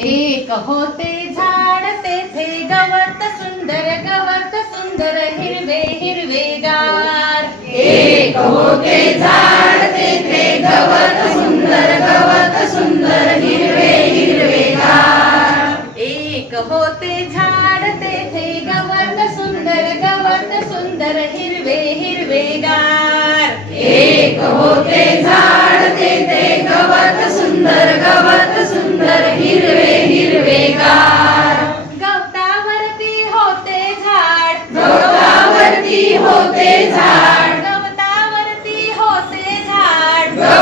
एक होते झाड तेथे गवत सुंदर गवत सुंदर हिरवे हिरवे गार. एक होते झाड तेथे गवत सुंदर गवत सुंदर हिरवे हिरवे गार. एक होते झाड तेथे गवत सुंदर गवत सुंदर हिरवे हिरवे गार.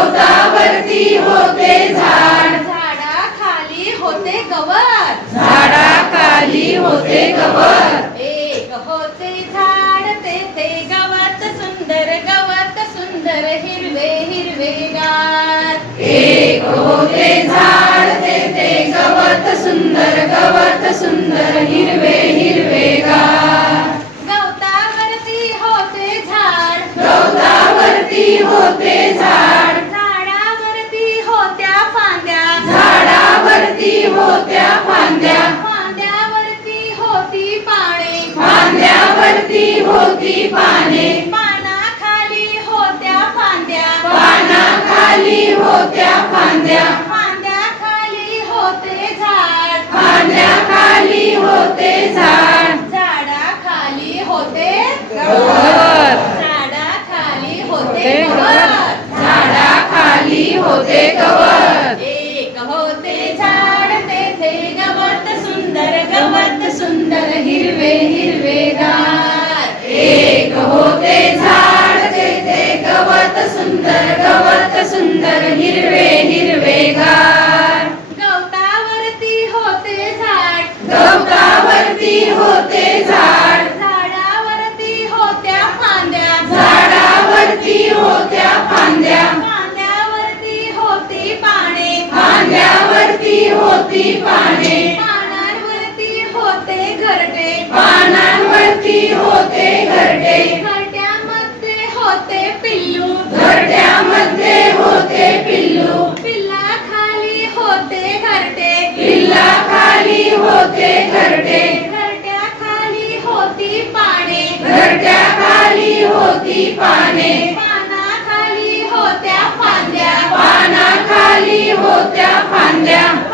गवतावरती होते झाड. झाडाखाली होते गवत. झाडाखाली होते गवत. एक होते झाड तेथे गवत सुंदर गवत सुंदर हिरवे हिरवे गार. एक होते झाड तेथे गवत सुंदर गवत सुंदर हिरवे हिरवे गार. गवतावरती होते झाड. गवतावरती होते झाड. होत्या फांद्या. फांद्यावरती होती पाने फांद्यावरती होती पाने गवत सुंदर हिरवे हिरवे गार. एक होते झाड तेथे गवत सुंदर गवत सुंदर हिरवे हिरवे गार. गवतावरती होते झाड. गवतावरती होते झाड. झाडावरती होत्या फांद्या. झाडावरती होत्या फांद्या. फांद्यावरती होती पाने. फांद्यावरती होती पाने. घरटे. पानांवरती होते घरटे. घरट्यामध्ये होते पिल्लू. घरट्यामध्ये होते पिल्लू. पिल्लाखाली होते घरटे. पिल्लाखाली होते घरटे. घरट्याखाली होती पाने. घरट्याखाली होती पाने. पानाखाली होत्या फांद्या. पानाखाली होत्या फांद्या.